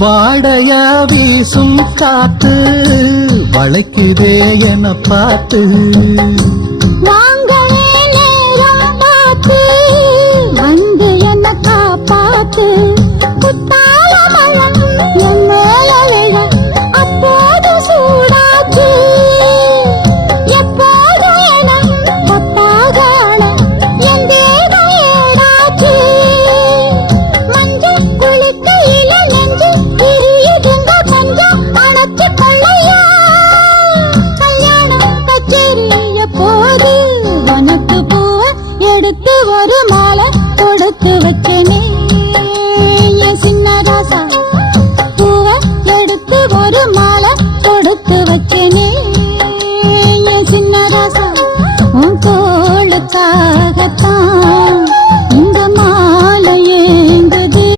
வாடையா வீசும் காத்து வளைக்குதே என பார்த்து வாங்களே நேரம் பார்த்து வந்து என்ன காப்பாத்து குத்தால மழம் என் மேல விழ அப்போது சூடாச்சு எப்போது என பத்தாக என் தேகம் ஏடாச்சு மஞ்சள் குளிக்கையில நெஞ்சு பிரியுதுங்க கொஞ்சம் அணைச்சு கொள்ளையா கல்யாணம் கச்சேரிய போது வனத்து பூவ எடுத்து ஒரு மாலை கொடுத்து வைக்கனே என் சின்ன ராசா பூவ எடுத்து ஒரு மாலை